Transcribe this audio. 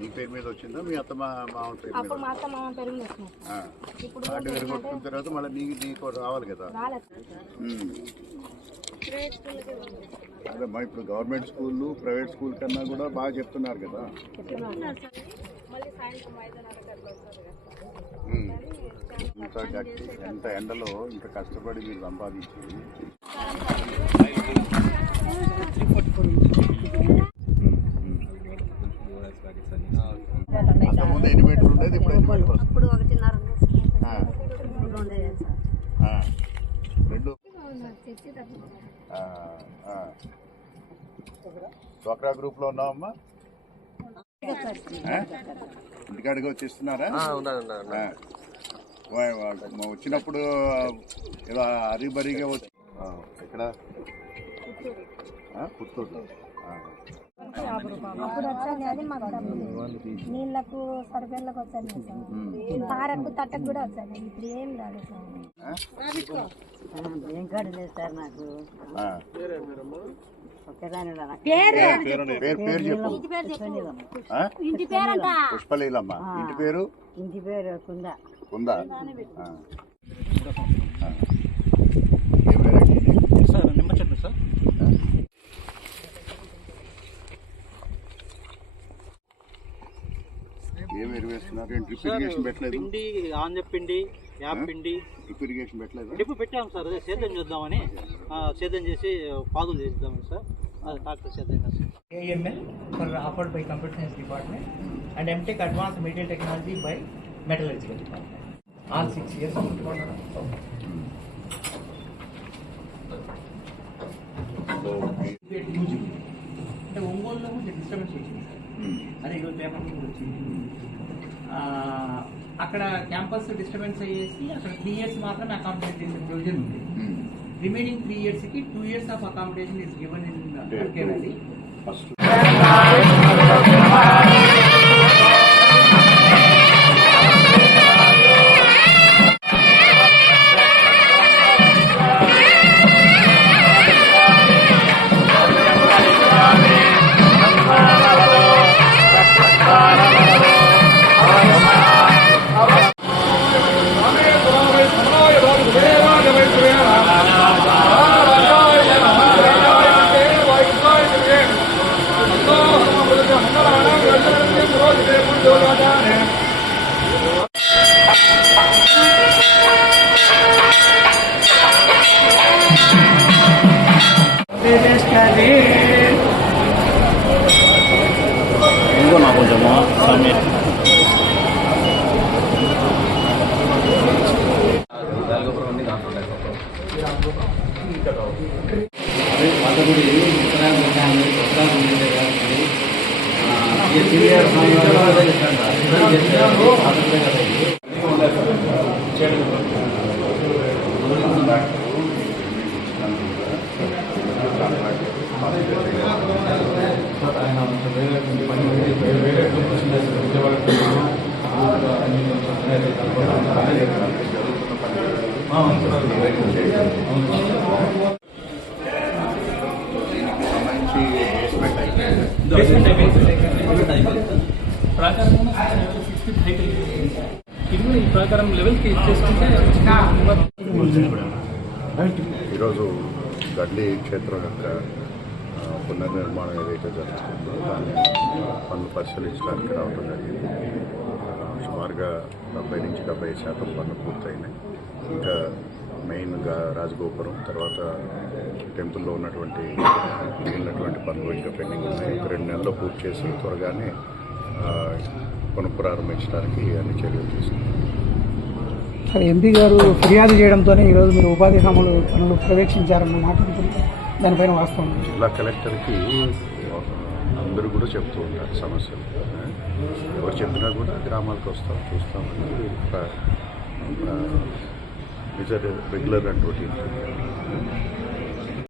నీ పేరు మీద వచ్చిందా మీ అత్త మామ పేరు మీద? అప్పుడు మా అత్త మామ పేరు మీద వచ్చింది. ఇప్పుడు హార్డ్వేర్ కొట్టుకున్న తర్వాత మళ్ళీ నీకు రావాలి కదా. అదేమ్మా, ఇప్పుడు గవర్నమెంట్ స్కూళ్ళు ప్రైవేట్ స్కూల్ కన్నా కూడా బాగా చెప్తున్నారు కదా. ఎంత ఎండలో ఇంత కష్టపడి మీరు సంపాదించి అంతకుముందు ఎన్ని మీటర్లు ఉండేది, ఇప్పుడు ఎన్ని మీటర్లు వస్తుంది? రెండు డ్వాక్రా గ్రూప్ లో ఉన్నావమ్మా? ఇంటికాడికి వచ్చేస్తున్నారా? వచ్చినప్పుడు ఇలా హరిబరిగా వచ్చి ఇక్కడ పుత్తూరు అప్పుడు వచ్చాను. అది మాకు నీళ్లకు సరిపేళ్ళకు వచ్చాను, తారకు తట్టకు కూడా వచ్చాను. ఇప్పుడు ఏం రాదు ఏం కాదు లేదు సార్. నాకు పుష్పలీలమ్మ. ఇంటి పేరు? ఇంటి పేరు కుందా. కుందా. నిమ్మ చెట్టు సార్. ఏం ఎరువు వేస్తున్నారు? డ్రిప్ ఇరిగేషన్ పెట్టలేదు? పిండి, ఆంజపిండి, యాప్ పిండి. డ్రిప్ ఇరిగేషన్ పెట్టలేదు? డ్రిప్ పెట్టాము సార్. అదే సేద్యం చేద్దామని, సేద్యం చేసి పాదులు చేద్దామని సార్. అది ట్రాక్టర్ సేద్యం చేస్తాం. AML for offered by Computer Science Department and MTech Advanced Material Technology by Metallurgical Department. All 6 years. అంటే ఒంగోలులో కొంచెం డిస్టర్బెన్స్ వచ్చింది సార్. అదే ఈరోజు పేపర్ మీద వచ్చింది. అక్కడ క్యాంపస్ డిస్టర్బెన్స్ అయ్యేసి అక్కడ 3 years మాత్రమే అకామిడేట్ చేసే ప్రొవిజన్ ఉంది. రిమైనింగ్ 3 years కి 2 years of accommodation is given in కేవలి. ఇంకో నాకు కొంచెము సమయం ఈ ప్రకారం లెవెల్కి ఇచ్చేసుకుంటే ఈరోజు గడ్డి క్షేత్రం యొక్క పునర్నిర్మాణం ఏదైతే జరుగుతుందో దాన్ని పనులు పరిశీలించడానికి రావడం జరిగింది. సుమారుగా 70 నుంచి 75% పనులు పూర్తయినాయి. ఇంకా మెయిన్గా రాజగోపురం తర్వాత టెంపుల్లో ఉన్నటువంటి మిగిలినటువంటి పనులు ఇంకా పెండింగ్ ఉన్నాయి. 2 నెలల్లో పూర్తి చేసి త్వరగానే పునఃప్రారంభించడానికి అన్ని చర్యలు తీసుకున్నాం. ఎంపీ గారు ఫిర్యాదు చేయడంతోనే ఈరోజు మీరు ఉపాధి హామీలు పనులు ప్రవేశించారన్న మాట దానిపైన వాస్తవం. జిల్లా కలెక్టర్కి అందరూ కూడా చెప్తూ ఉంటారు సమస్యలు. ఎవరు చెప్పినా కూడా గ్రామాలకు వస్తాం చూస్తామని రెగ్యులర్ అండ్ రొటీన్.